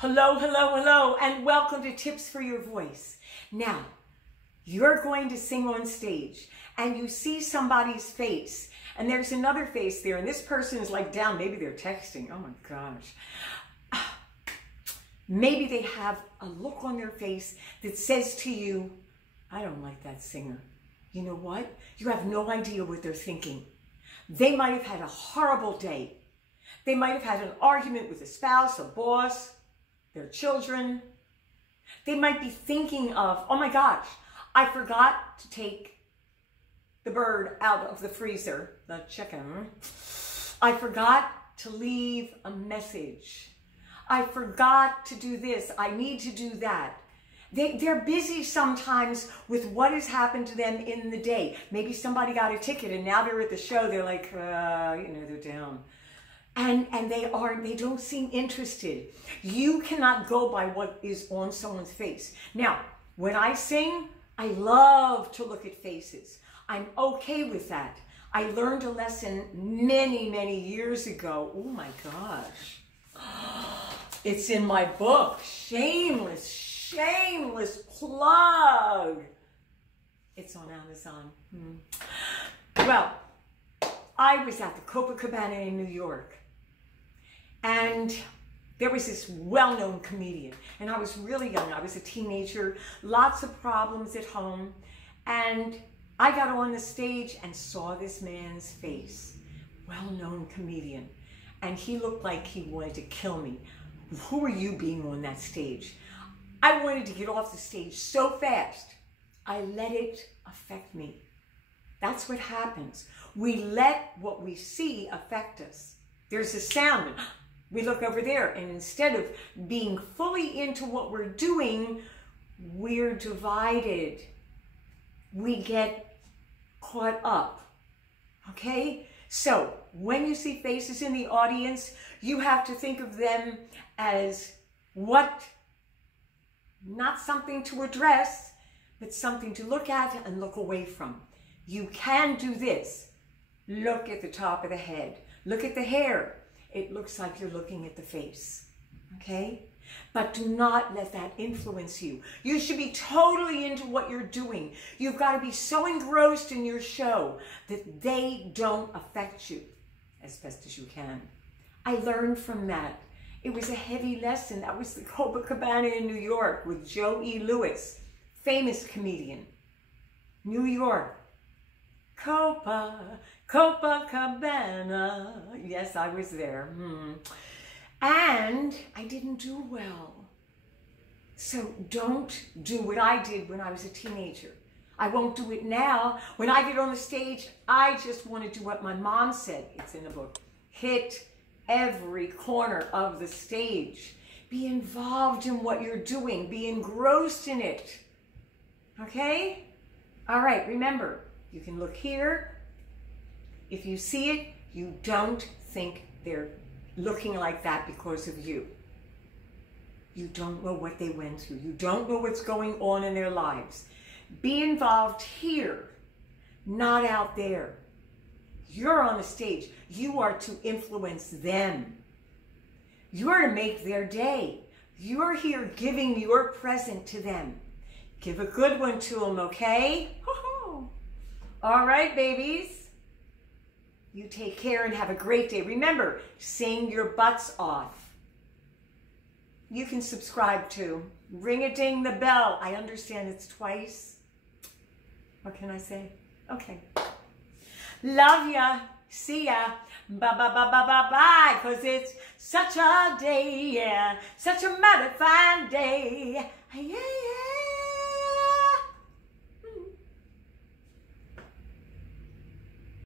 Hello, hello, hello, and welcome to Tips for Your Voice. Now, you're going to sing on stage, and you see somebody's face, and there's another face there, and this person is like down. Maybe they're texting. Oh my gosh. Maybe they have a look on their face that says to you, I don't like that singer. You know what? You have no idea what they're thinking. They might have had a horrible day. They might have had an argument with a spouse, a boss, their children. They might be thinking of, oh my gosh, I forgot to take the bird out of the freezer, the chicken. I forgot to leave a message. I forgot to do this. I need to do that. They're busy sometimes with what has happened to them in the day. Maybe somebody got a ticket and now they're at the show. They're like, they're down. And they don't seem interested. You cannot go by what is on someone's face. Now, when I sing, I love to look at faces. I'm okay with that. I learned a lesson many, many years ago. Oh my gosh. It's in my book. Shameless plug. It's on Amazon. Well, I was at the Copacabana in New York. And there was this well-known comedian, and I was really young. I was a teenager, lots of problems at home, and I got on the stage and saw this man's face, well-known comedian, and he looked like he wanted to kill me. Who are you being on that stage? I wanted to get off the stage so fast. I let it affect me. That's what happens. We let what we see affect us. There's a sound. We look over there, and instead of being fully into what we're doing, we're divided. We get caught up, okay? So when you see faces in the audience, you have to think of them as what? Not something to address, but something to look at and look away from. You can do this. Look at the top of the head. Look at the hair. It looks like you're looking at the face, okay? But do not let that influence you. You should be totally into what you're doing. You've got to be so engrossed in your show that they don't affect you as best as you can. I learned from that. It was a heavy lesson. That was the Copacabana in New York with Joe E. Lewis, famous comedian. New York. Copacabana. Yes, I was there. And I didn't do well. So don't do what I did when I was a teenager. I won't do it now. When I get on the stage, I just want to do what my mom said. It's in the book. Hit every corner of the stage. Be involved in what you're doing. Be engrossed in it. Okay? All right, remember, you can look here. If you see it, you don't think they're looking like that because of you. You don't know what they went through. You don't know what's going on in their lives. Be involved here, not out there. You're on the stage. You are to influence them. You're to make their day. You're here giving your present to them. Give a good one to them, okay? All right, babies. You take care and have a great day. Remember, sing your butts off. You can subscribe to Ring-a-ding the bell. I understand it's twice. What can I say? Okay. Love ya. See ya. Bye. Because it's such a day, yeah. Such a mighty fine day.